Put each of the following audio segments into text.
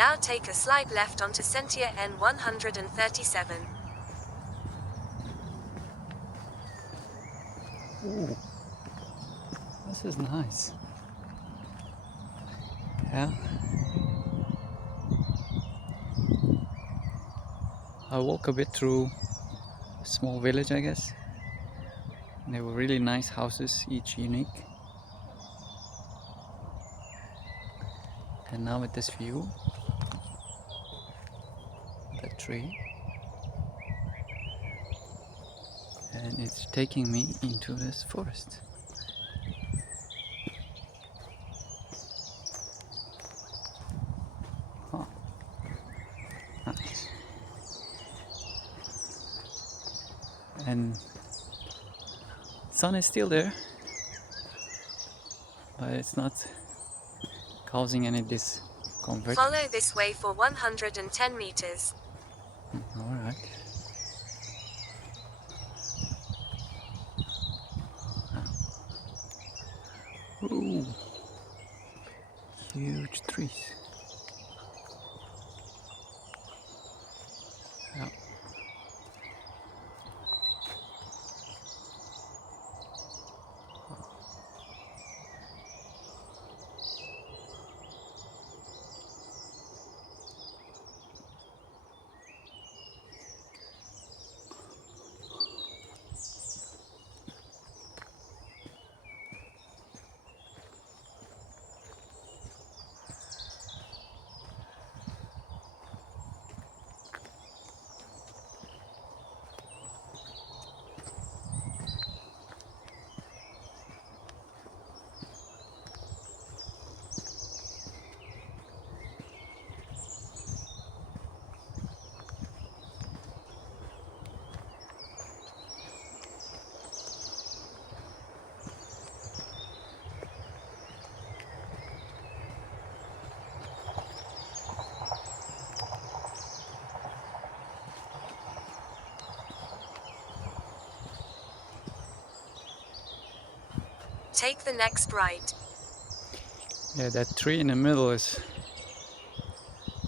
Now take a slight left onto Sentia N137. Ooh, this is nice. Yeah. I walk a bit through a small village, I guess. And they were really nice houses, each unique. And now with this view, that tree, and it's taking me into this forest. Oh, nice. And sun is still there, but it's not causing any discomfort. Follow this way for 110 meters. Alright. Ooh, huge trees. Yeah. Take the next right. Yeah, that tree in the middle is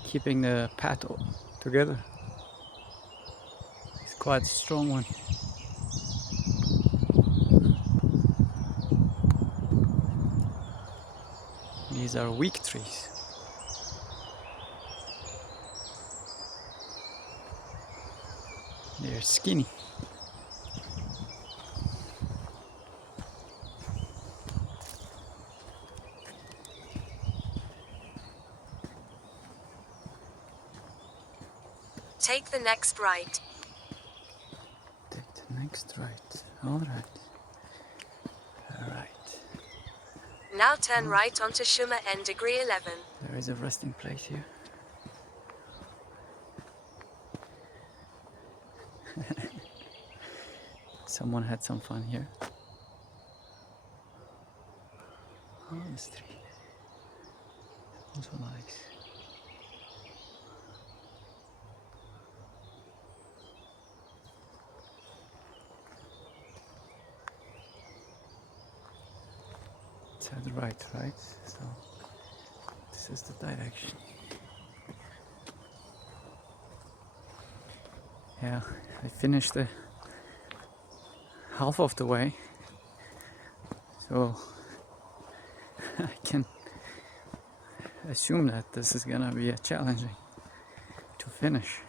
keeping the path together. It's quite a strong one. These are weak trees. They're skinny. Take the next right. Take the next right. Alright. Alright. Now turn right onto Shuma N degree 11. There is a resting place here. Someone had some fun here. Oh, this tree. Also nice. It's at the right? So this is the direction. Yeah, I finished the half of the way, so I can assume that this is gonna be a challenging to finish.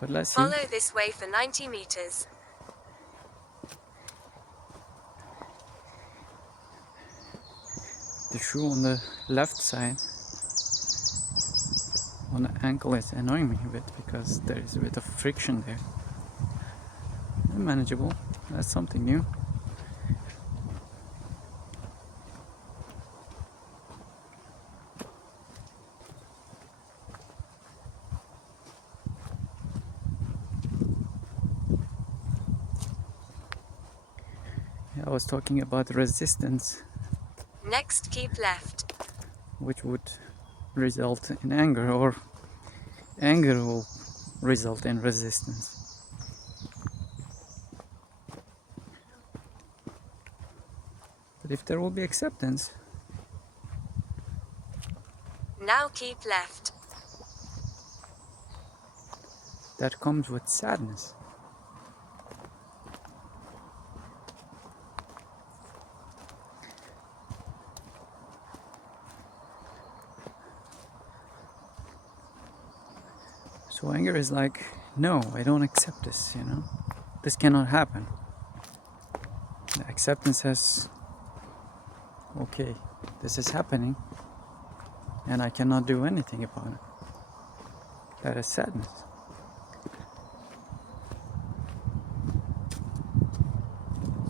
But let's see. Follow this way for 90 meters. The shoe on the left side on the ankle is annoying me a bit because there is a bit of friction there. Manageable, that's something new. Yeah, I was talking about resistance, Next keep left. which would result in anger, or anger will result in resistance. But if there will be acceptance, Now keep left. That comes with sadness. So anger is like, no, I don't accept this, you know? This cannot happen. The acceptance says, okay, this is happening and I cannot do anything about it. That is sadness.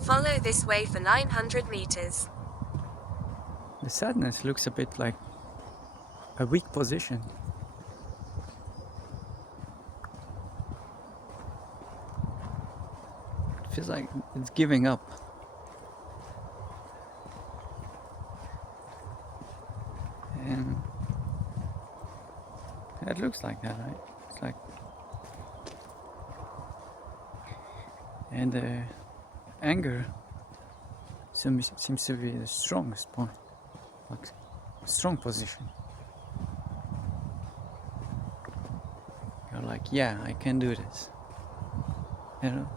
Follow this way for 900 meters. The sadness looks a bit like a weak position. It feels like it's giving up. And it looks like that, right? It's like, and the anger seems to be the strongest point, like strong position. You're like, yeah, I can do this. You know,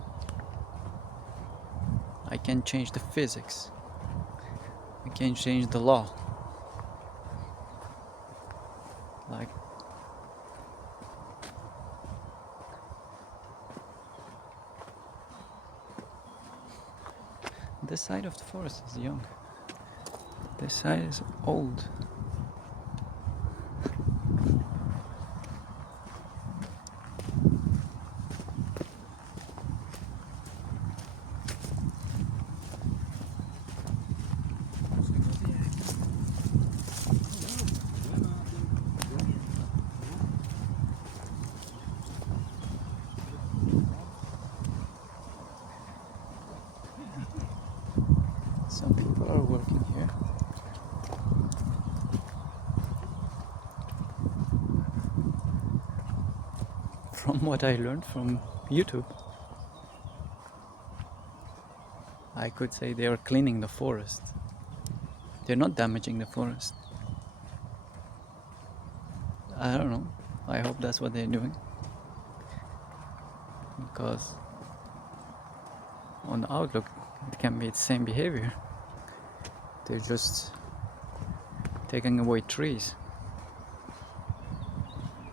I can change the physics. I can change the law. Like, this side of the forest is young. This side is old. Some people are working here. From what I learned from YouTube, I could say they are cleaning the forest. They're not damaging the forest. I don't know. I hope that's what they're doing. Because on the outlook, it can be the same behavior. They're just taking away trees.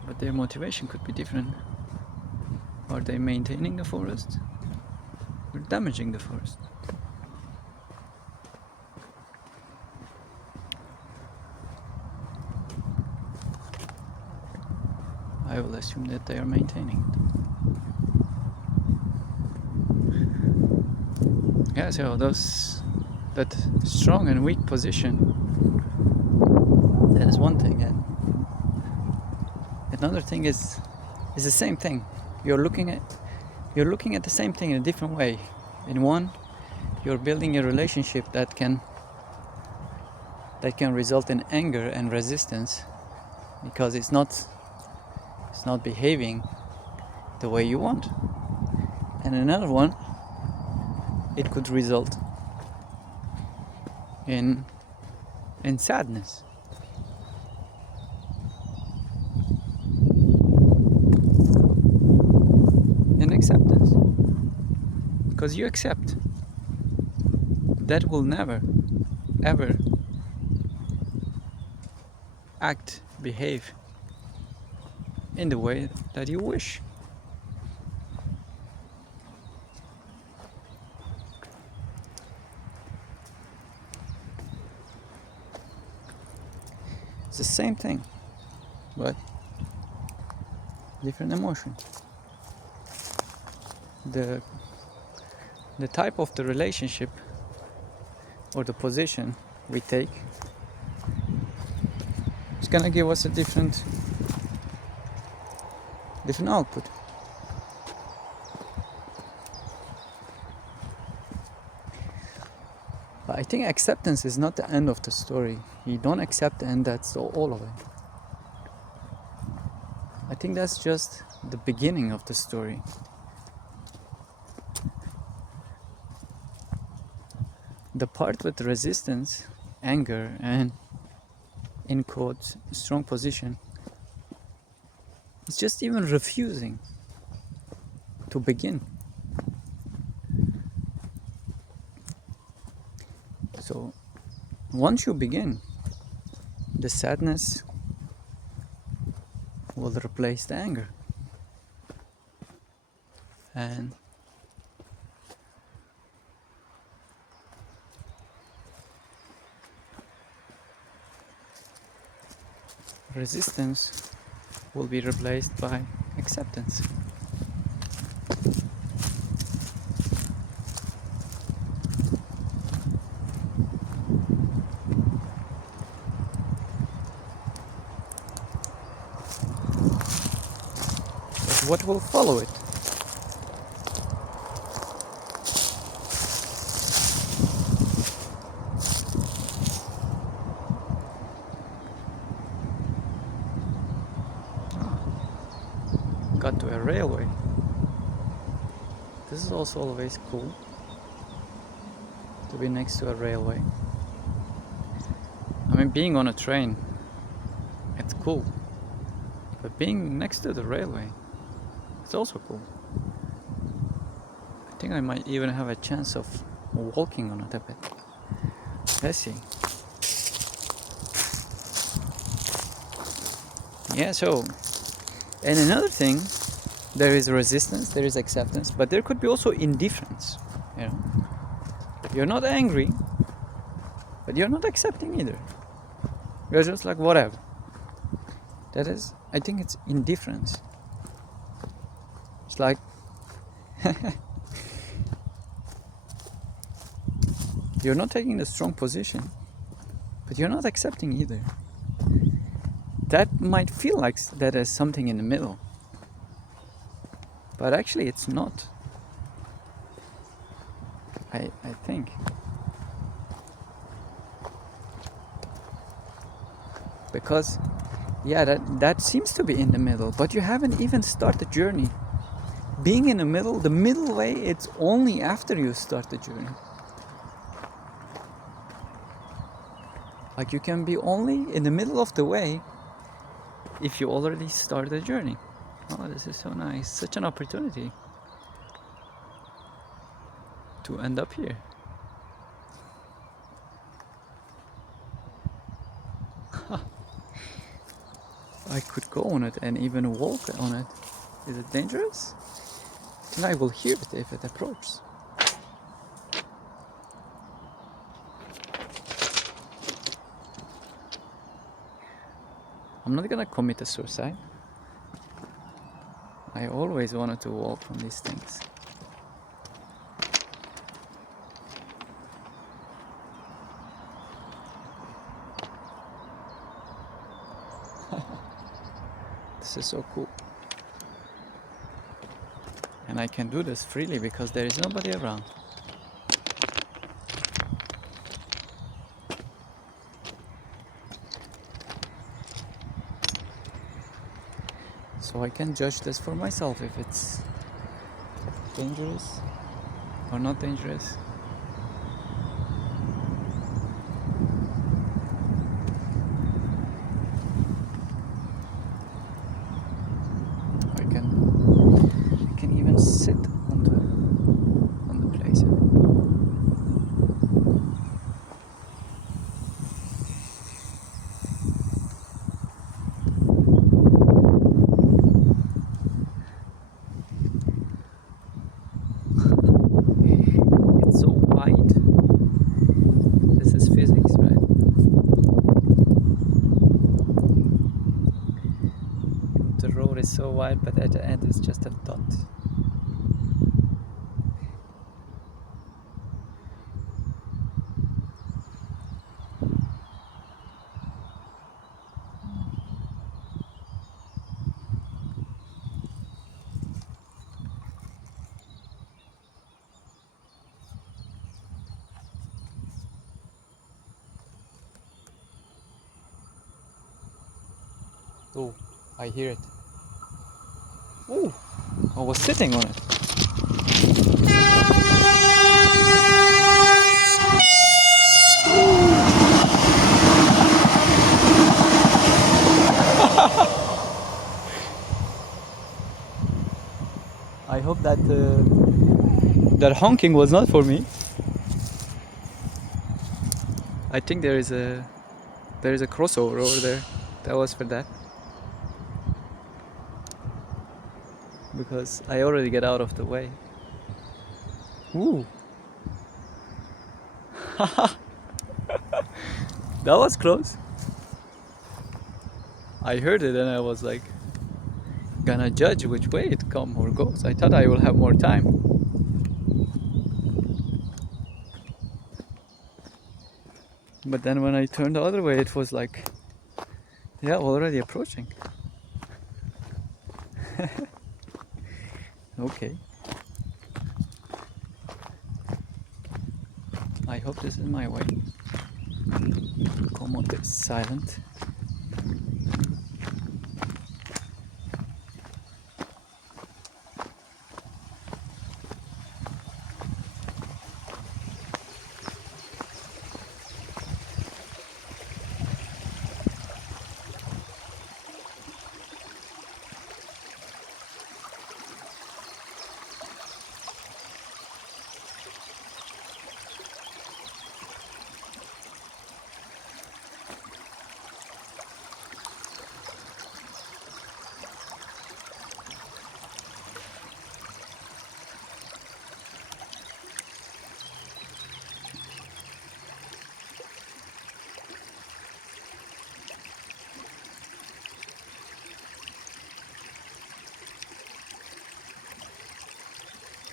But their motivation could be different. Are they maintaining the forest or damaging the forest? I will assume that they are maintaining it. Yeah, so that strong and weak position, that is one thing, and another thing is the same thing. You're looking at the same thing in a different way. In one, you're building a relationship that can result in anger and resistance because it's not behaving the way you want. And another one, it could result in sadness. In acceptance. Because you accept that will never, ever behave in the way that you wish. It's the same thing, but different emotion. The type of the relationship or the position we take is gonna give us a different output. But I think acceptance is not the end of the story. You don't accept and that's all of it. I think that's just the beginning of the story. The part with resistance, anger, and in quotes, strong position, is just even refusing to begin. So once you begin, the sadness will replace the anger. And resistance will be replaced by acceptance. But what will follow it? Got to a railway. This is also always cool, to be next to a railway. I mean, being on a train, it's cool. But being next to the railway, it's also cool. I think I might even have a chance of walking on it a bit. Let's see. Yeah, so, and another thing, there is resistance, there is acceptance, but there could be also indifference. You know, you're not angry, but you're not accepting either. You're just like whatever. That is, I think it's indifference. It's like you're not taking the strong position, but you're not accepting either. That might feel like that is something in the middle, but actually it's not. I think. Because yeah, that seems to be in the middle, but you haven't even started the journey. Being in the middle way, it's only after you start the journey. Like you can be only in the middle of the way if you already started the journey. Oh, this is so nice. Such an opportunity to end up here. I could go on it and even walk on it. Is it dangerous? Then I will hear it if it approaches. I'm not gonna commit a suicide. I always wanted to walk on these things. This is so cool. And I can do this freely because there is nobody around. So I can judge this for myself if it's dangerous or not dangerous. I can even sit on the place. It's so wide. This is physics, right? The road is so wide, but at the end it's just a dot. Oh, I hear it. Oh, I was sitting on it. hope that that honking was not for me. I think there is a crossover over there. That was for that. Because I already get out of the way. Ooh. That was close. I heard it and I was like gonna judge which way it comes or goes. I thought I will have more time. But then when I turned the other way, it was like, yeah, already approaching. Okay. I hope this is my way. Komoot is silent.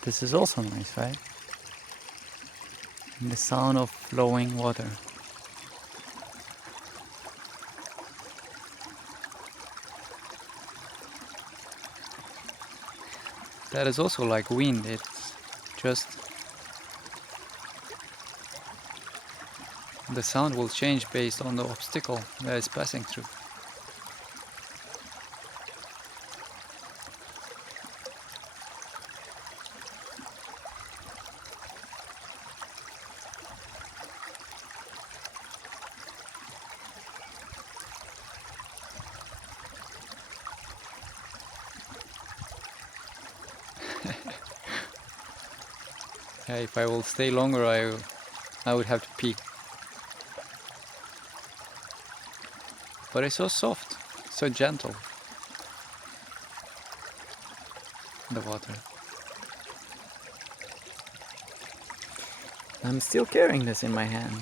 This is also nice, right? And the sound of flowing water. That is also like wind. It's just the sound will change based on the obstacle that is passing through. Yeah, if I will stay longer, I would have to pee. But it's so soft, so gentle, the water. I'm still carrying this in my hand.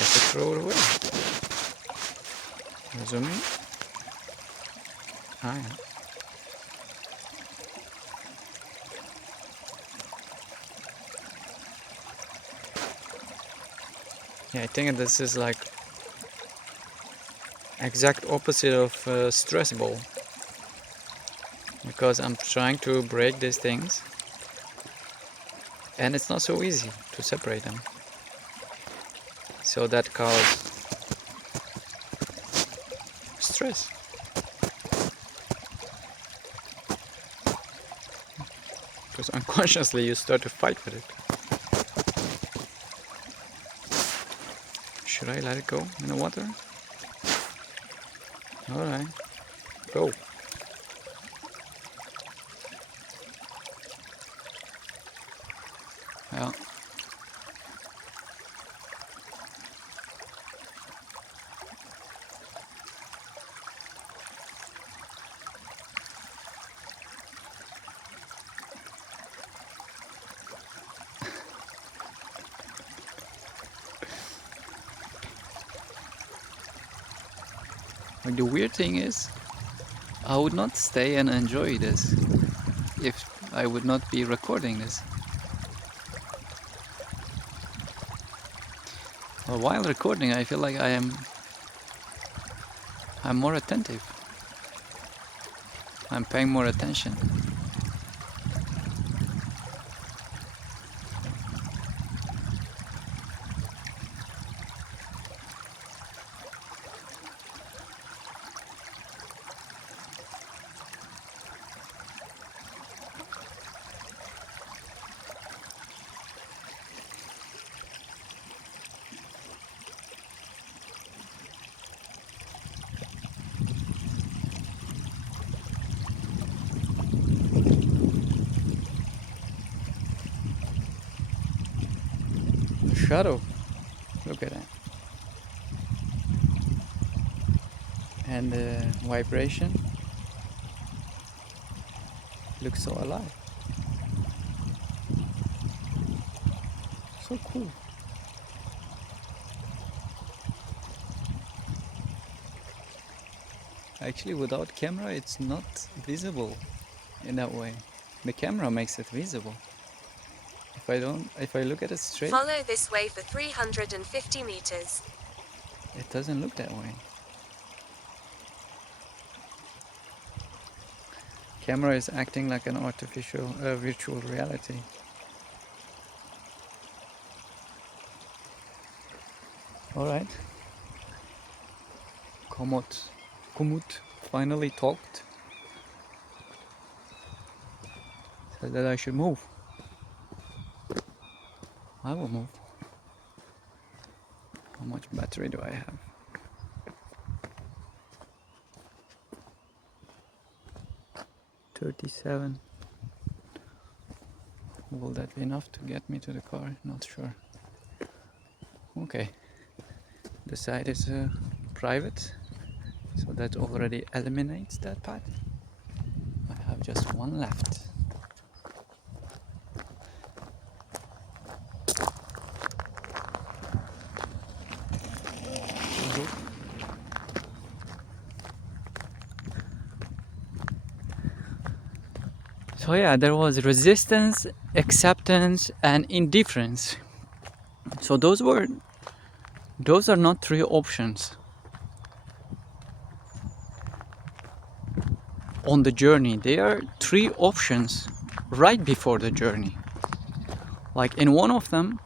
I should throw it away. Zooming. Ah, yeah. Yeah, I think this is like exact opposite of stress ball, because I'm trying to break these things and it's not so easy to separate them, so that causes stress. Because unconsciously you start to fight with it. Should I let it go in the water? Alright, go. Yeah. Like, the weird thing is, I would not stay and enjoy this if I would not be recording this. Well, while recording, I feel like I'm more attentive. I'm paying more attention. shadow. Look at that. And the vibration looks so alive. So cool. Actually, without camera, it's not visible in that way. The camera makes it visible. If I look at it straight, Follow this way for 350 meters. it doesn't look that way. Camera is acting like an artificial, virtual reality. Alright. Kumut finally talked. Said that I should move. I will move. How much battery do I have? $37. Will that be enough to get me to the car? Not sure. Okay. The side is private, so that already eliminates that path. I have just one left. So yeah, there was resistance, acceptance, and indifference. So those are not three options on the journey. They are three options right before the journey. Like in one of them,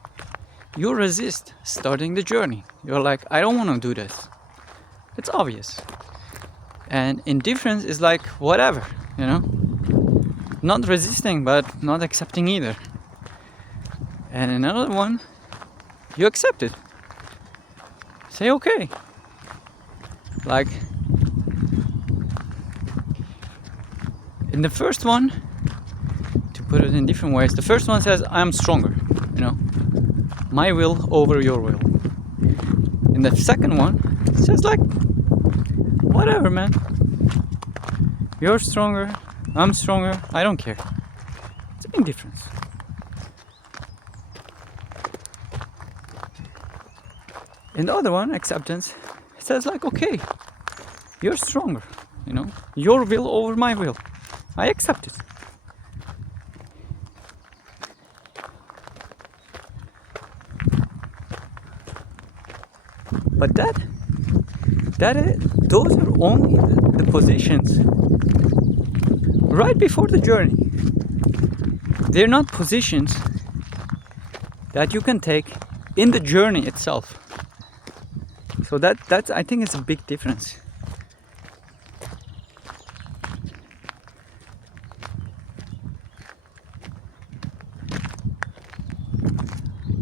you resist starting the journey. You're like, I don't want to do this. It's obvious. And indifference is like, whatever, you know? Not resisting, but not accepting either. And another one, you accept it. Say okay. Like, in the first one, to put it in different ways, the first one says, I'm stronger, you know? My will over your will. In the second one, it says like, whatever, man. You're stronger, I'm stronger, I don't care. It's a indifference. In the other one, acceptance, it says like, okay, you're stronger, you know, your will over my will. I accept it. But those are only the positions right before the journey. They're not positions that you can take in the journey itself. So that's I think it's a big difference.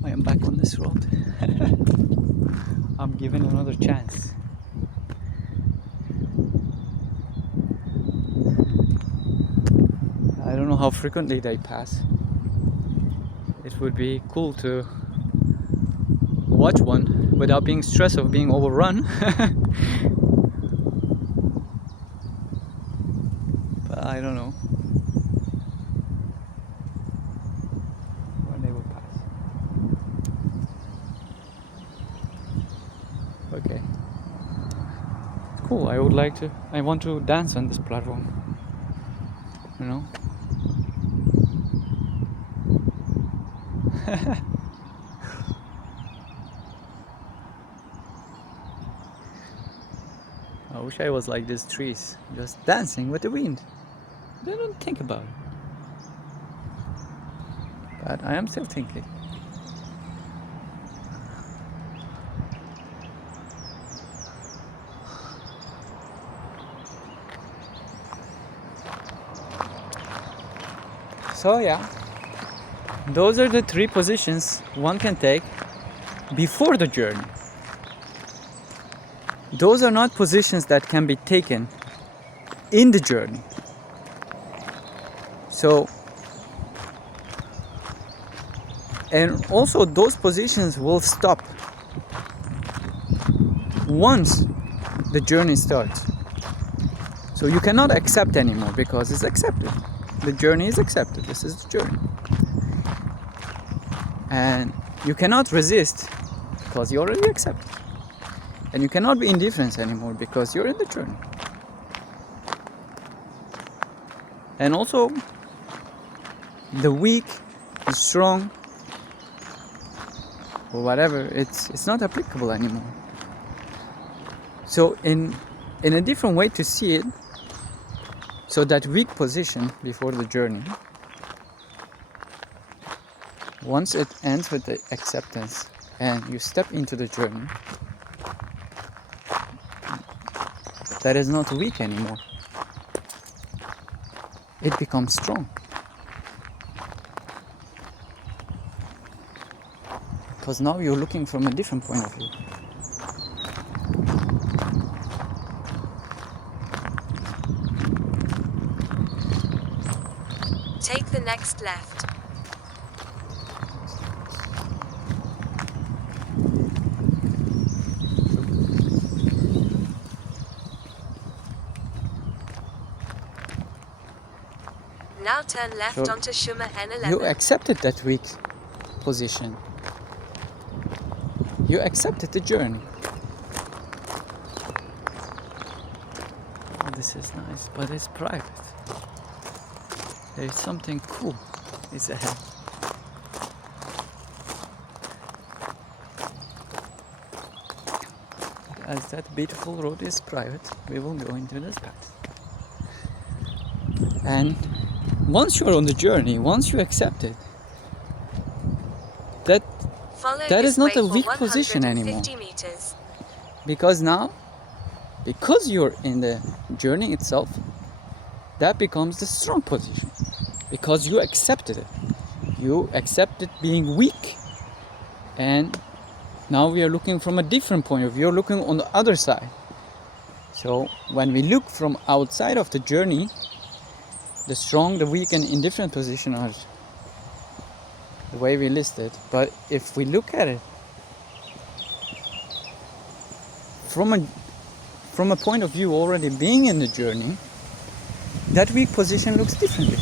I am back on this road. I'm given another chance. I don't know how frequently they pass. It would be cool to watch one without being stressed of being overrun. But I don't know when they will pass. Okay, it's cool. I want to dance on this platform, you know. I wish I was like these trees, just dancing with the wind. They don't think about it. But I am still thinking. So yeah, those are the three positions one can take before the journey. Those are not positions that can be taken in the journey. So And also those positions will stop once the journey starts. So you cannot accept anymore because it's accepted. The journey is accepted. This is the journey. And you cannot resist because you already accepted. And you cannot be indifferent anymore because you're in the journey. And also, the weak, the strong, or whatever, it's not applicable anymore. So in a different way to see it, so that weak position before the journey, once it ends with the acceptance and you step into the journey, that is not weak anymore. It becomes strong. Because now you're looking from a different point of view. Take the next left. Now turn left So onto Shuma N11. you accepted that weak position. You accepted the journey. Oh, this is nice, but it's private. There's something cool is ahead. As that beautiful road is private, we will go into this path. And once you're on the journey, once you accept it, Follow that this is not way a for weak position 150 anymore. meters. Because now, because you're in the journey itself, that becomes the strong position. Because you accepted it. You accepted being weak. And now we are looking from a different point of view. You're looking on the other side. So when we look from outside of the journey, the strong, the weak, and indifferent position are the way we listed. But if we look at it from a point of view already being in the journey, that weak position looks differently.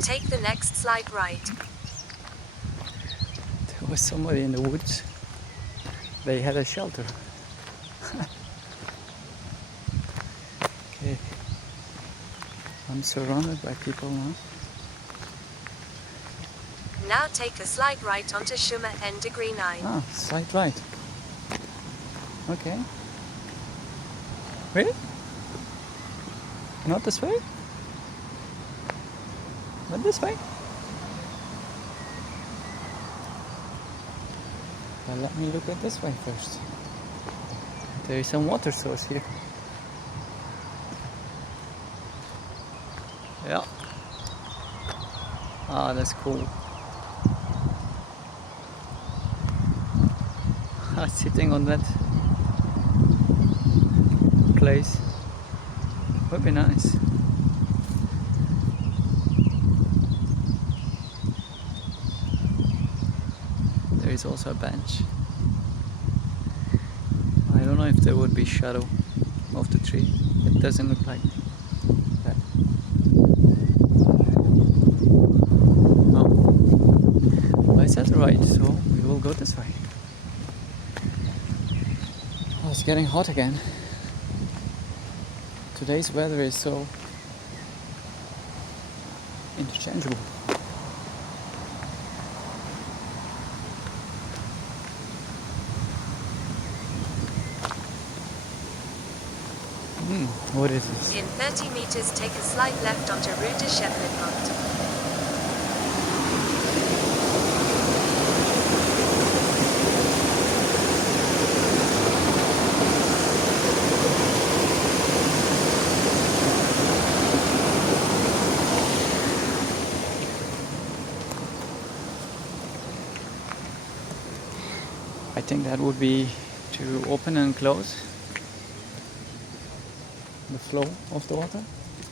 Take the next slide right. There was somebody in the woods. They had a shelter. Okay. I'm surrounded by people now. Now take a slide right onto Shuma N degree 9. Ah, slight right. Okay. Really? Not this way? But this way? Well, let me look at this way first. There is some water source here. Yeah. Ah, that's cool. Sitting on that place would be nice. There is also a bench. I don't know if there would be shadow of the tree. It doesn't look like that. right, so we will go this way. Oh, it's getting hot again. Today's weather is so interchangeable. What is this? In 30 meters, take a slight left onto Rue de Chevelepont. I think that would be to open and close the flow of the water.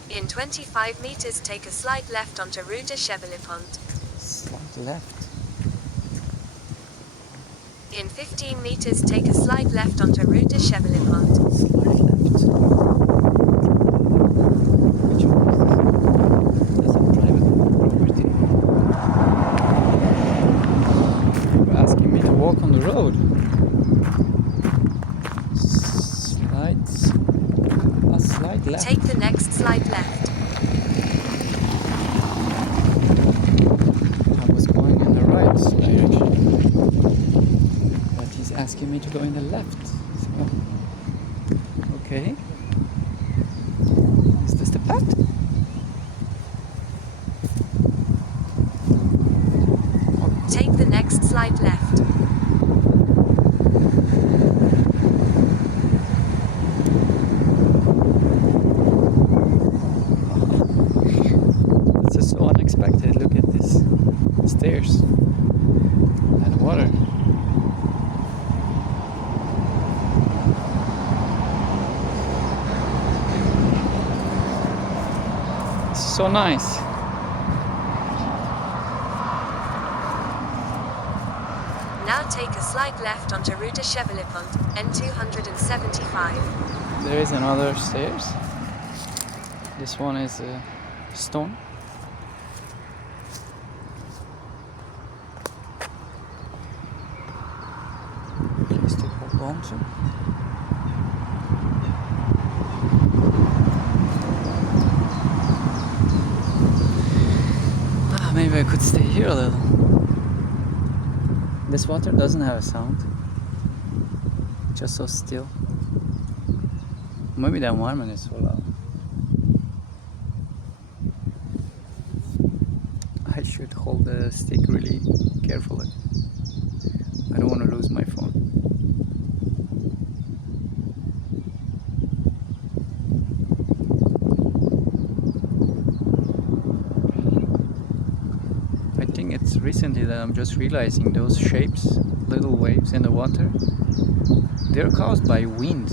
In 25 meters, take a slight left onto Rue de Chevelepont. Slight left. In 15 meters, take a slight left onto Rue de Chevelepont. Slight left. Which one is this? That's a private property. You're asking me to walk on the road. A slight left. Take the next slight left. I was going in the right direction, but he's asking me to go in the left. So, okay. Is this the path? Take the next slight left. This is so unexpected. Look at this stairs and water. It's so nice. Now take a slight left onto Rue de Chevelepont, N275. There is another stairs. This one is stone. Place to hold on to. Maybe I could stay here a little. This water doesn't have a sound. Just so still. Maybe the environment is so loud. I should hold the stick really carefully. I don't want to lose my phone. I think it's recently that I'm just realizing those shapes, little waves in the water, they're caused by wind.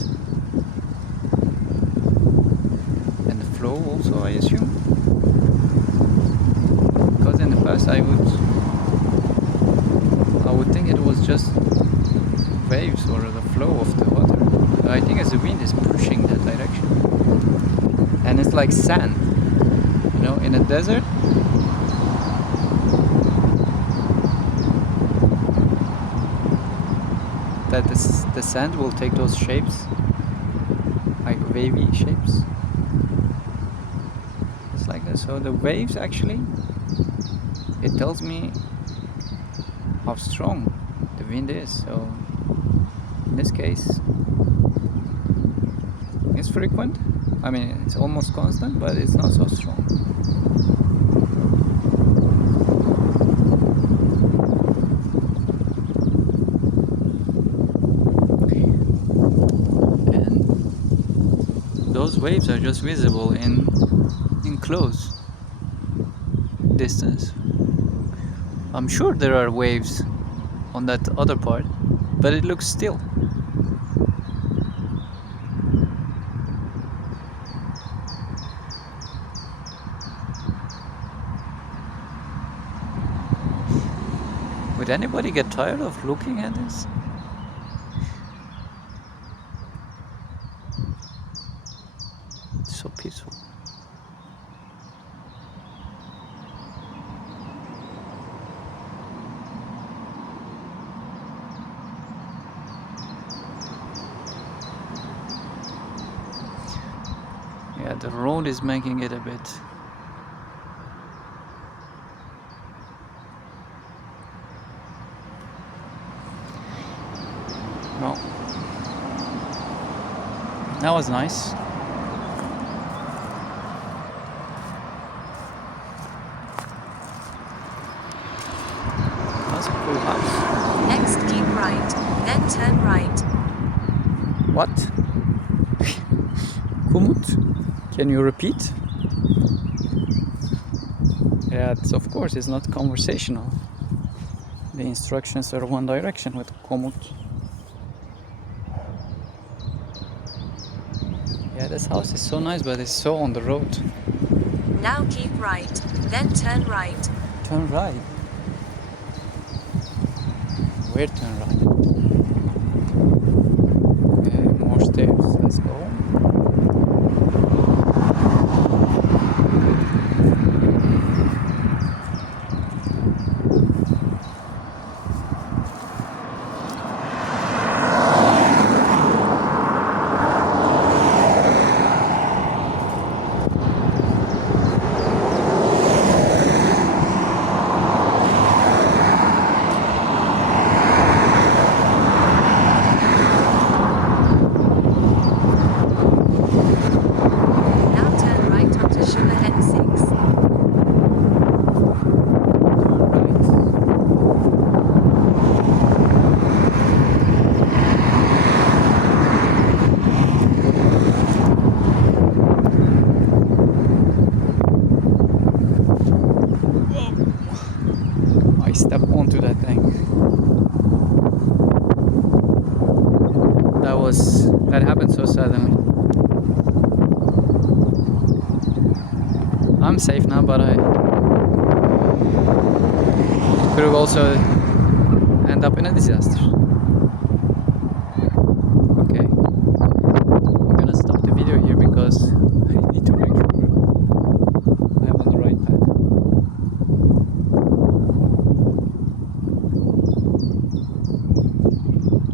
And the flow also, I assume. Because in the past I would think it was just waves or the flow of the water. But I think as the wind is pushing that direction. And it's like sand. You know, in a desert, that the sand will take those shapes, like wavy shapes. It's like this. So the waves actually, it tells me how strong the wind is. So in this case, it's frequent. I mean, it's almost constant, but it's not so strong. Those waves are just visible in close distance. I'm sure there are waves on that other part, but it looks still. Would anybody get tired of looking at this? It's so peaceful. the road is making it a bit. Well, that was nice. That's a cool house. Next keep right, then turn right. What? Kumut? Can you repeat? Yeah, of course, it's not conversational. The instructions are one direction with Komut. Yeah, this house is so nice, but it's so on the road. Now keep right, then turn right. Turn right. Where turn right? Okay, more stairs. Let's go. Now turn right onto Sugar N6. I stepped onto that thing. That happened so suddenly. I'm safe now, but I could have also end up in a disaster.